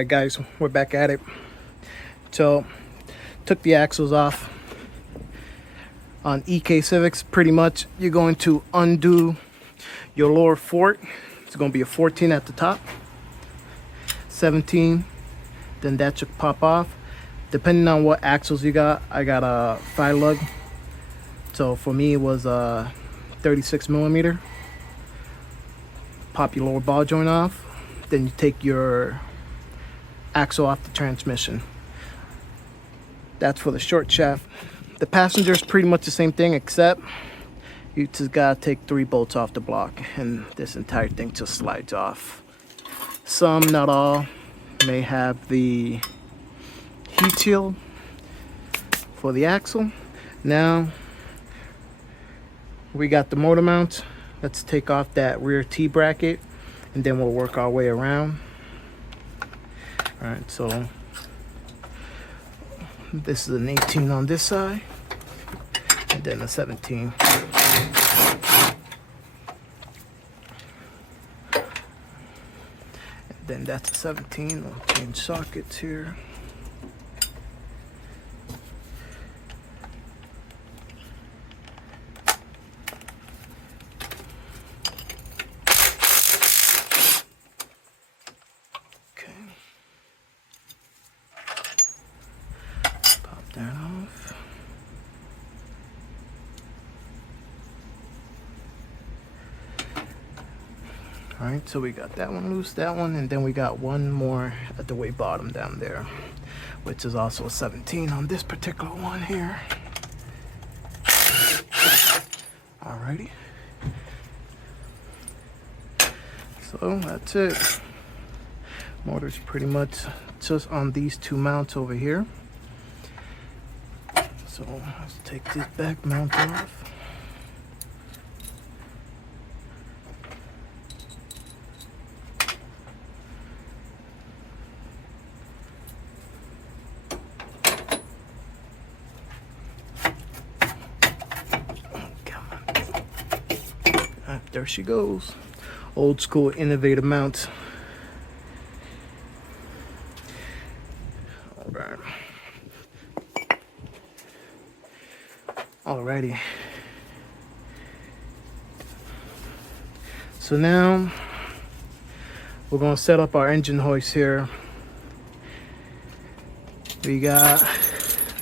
Alright guys, we're back at it. So took the axles off. On EK Civics, pretty much you're going to undo your lower fork. It's going to be a 14 at the top, 17, then that should pop off. Depending on what axles you got, I got a 5 lug. So for me it was a 36 millimeter. Pop your lower ball joint off, then you take your axle off the transmission. That's for the short shaft. The passenger is pretty much the same thing, except you just gotta take 3 bolts off the block and this entire thing just slides off. Some, not all, may have the heat shield for the axle. Now we got the motor mount. Let's take off that rear T bracket and then we'll work our way around. All right, so this is an 18 on this side and then a 17. And then that's a 17. I'll change sockets here. That off. All right, so we got that one loose, that one, and then we got one more at the way bottom down there, which is also a 17 on this particular one here. Alrighty. So that's it. Motor's pretty much just on these 2 mounts over here. So let's take this back mount off. Come on. There she goes. Old school innovative mount. All right. Alrighty. So now we're going to set up our engine hoist here. We got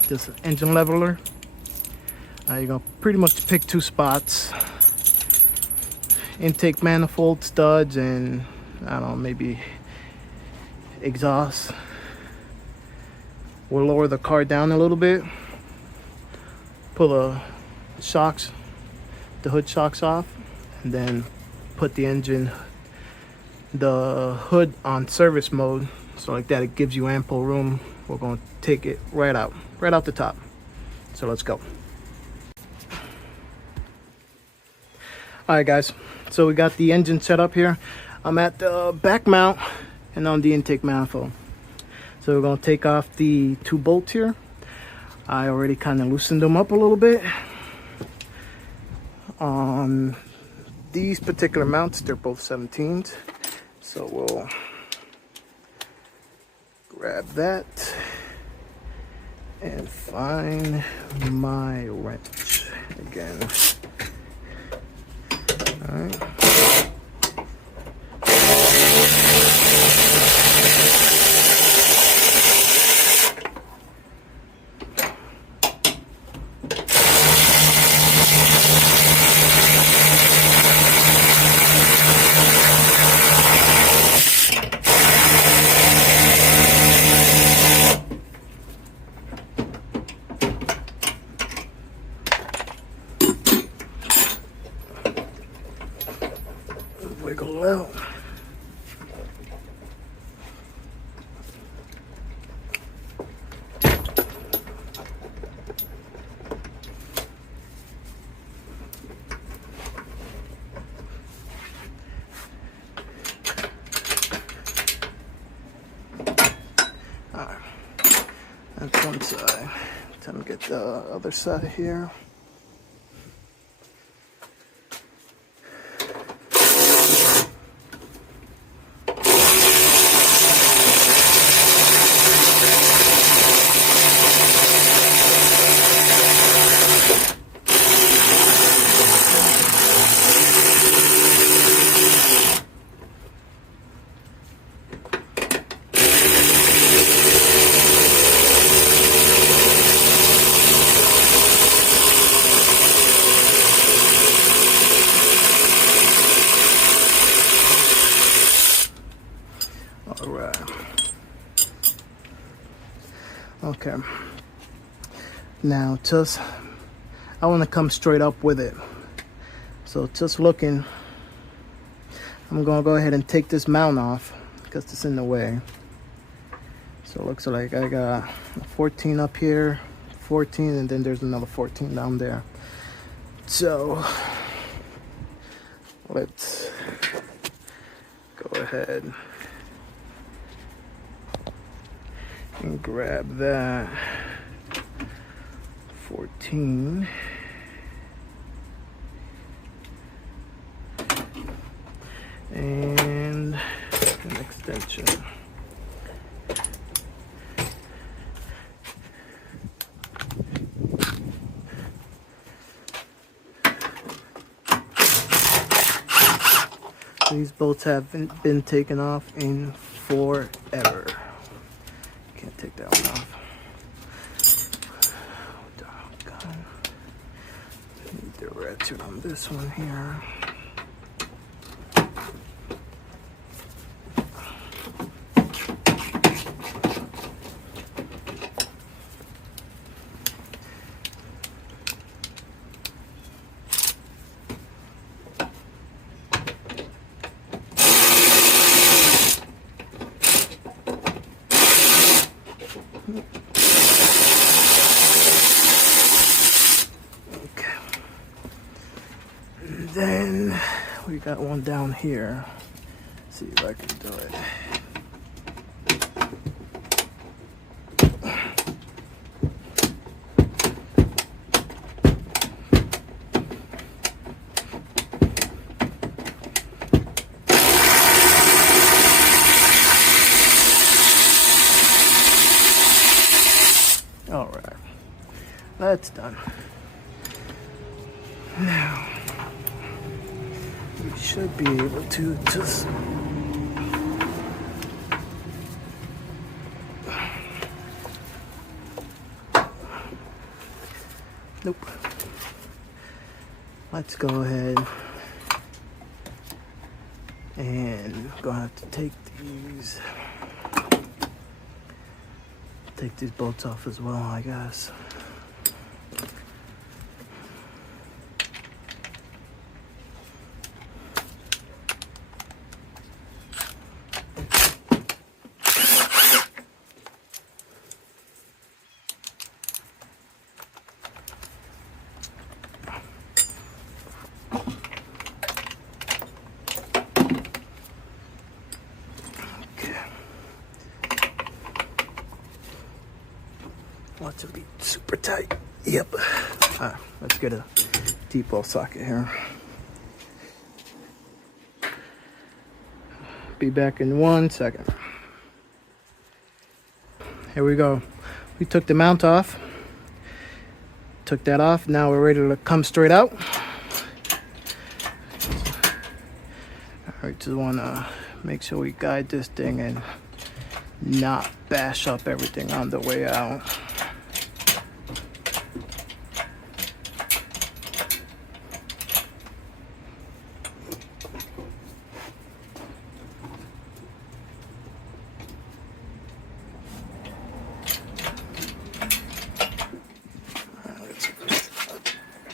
this engine leveler. You're going to pretty much pick 2 spots. Intake manifold, studs, and I don't know, maybe exhaust. We'll lower the car down a little bit. Pull the shocks, the hood shocks off, and then put the engine, the hood on service mode. So like that, it gives you ample room. We're going to take it right out the top. So let's go. All right, guys. So we got the engine set up here. I'm at the back mount and on the intake manifold. So we're going to take off the 2 bolts here. I already kind of loosened them up a little bit. On these particular mounts, they're both 17s. So we'll grab that and find my wrench again. All right. Wiggle out. Alright, that's one side. Time to get the other side here. Now just, I want to come straight up with it. So just looking, I'm gonna go ahead and take this mount off because it's in the way. So it looks like I got 14 up here, 14, and then there's another 14 down there. So let's go ahead and grab that 14 and an extension. These bolts haven't been taken off in forever. Can't take that one off. Doggone. Need the ratchet on this one here. Okay. And then we got one down here. Let's see if I can do it. All right, that's done. Now, we should be able to just nope. Let's go ahead and gonna have to take these bolts off as well, I guess. Want to be super tight. Yep. Let's get a depot socket here. Be back in 1 second. Here we go. We took the mount off. Took that off. Now we're ready to come straight out. Alright, just wanna make sure we guide this thing and not bash up everything on the way out.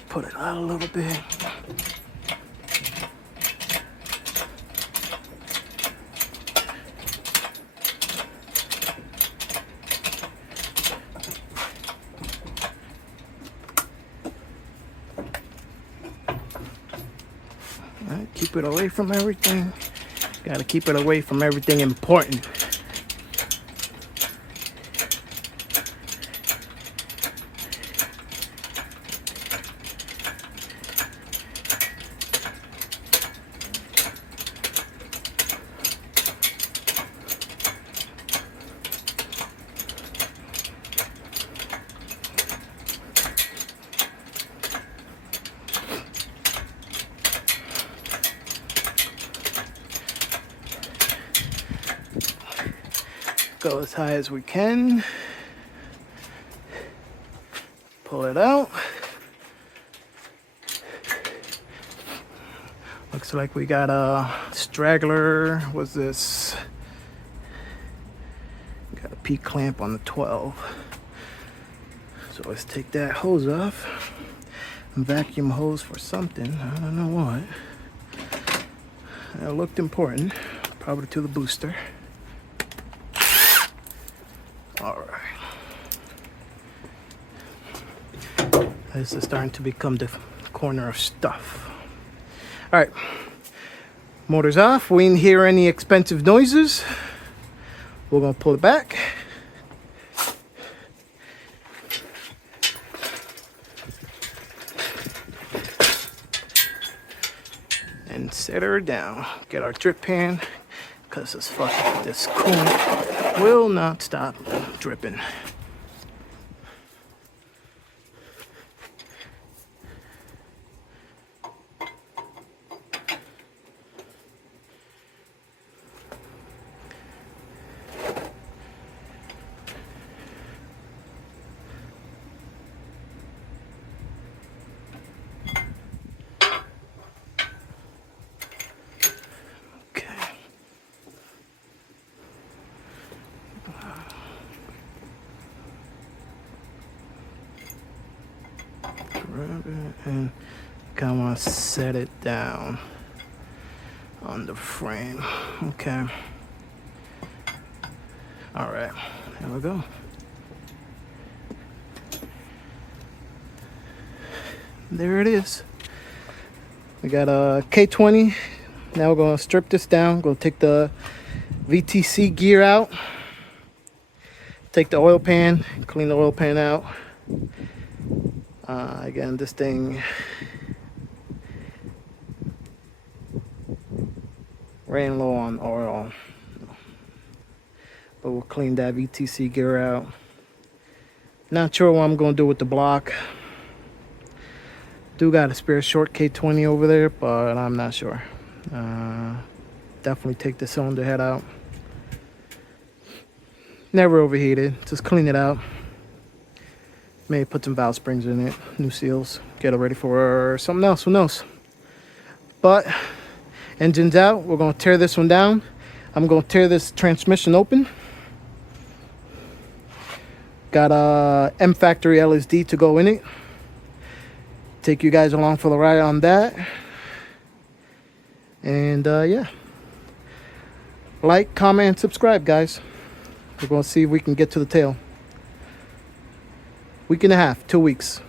Put it out a little bit. All right, keep it away from everything. Gotta keep it away from everything important. Go as high as we can. Pull it out. Looks like we got a straggler. What's this? Got a P clamp on the 12. So let's take that hose off. Vacuum hose for something. I don't know what. It looked important. Probably to the booster. Alright. This is starting to become the corner of stuff. Alright. Motor's off. We didn't hear any expensive noises. We're going to pull it back. And set her down. Get our drip pan, because this coolant will not stop dripping. And kind of want to set it down on the frame. Okay. All right, there we go. There it is. We got a K20. Now we're going to strip this down. Going to take the VTC gear out. Take the oil pan, clean the oil pan out. Again, this thing ran low on oil, but we'll clean that VTC gear out. Not sure what I'm going to do with the block. Do got a spare short K20 over there, but I'm not sure. Definitely take the cylinder head out. Never overheated, just clean it out. Maybe put some valve springs in it, new seals, get it ready for something else, who knows. But engine's out. We're going to tear this one down. I'm going to tear this transmission open. Got a M Factory LSD to go in it. Take you guys along for the ride on that. And yeah, like, comment, and subscribe, guys. We're going to see if we can get to the tail. Week and a half, 2 weeks.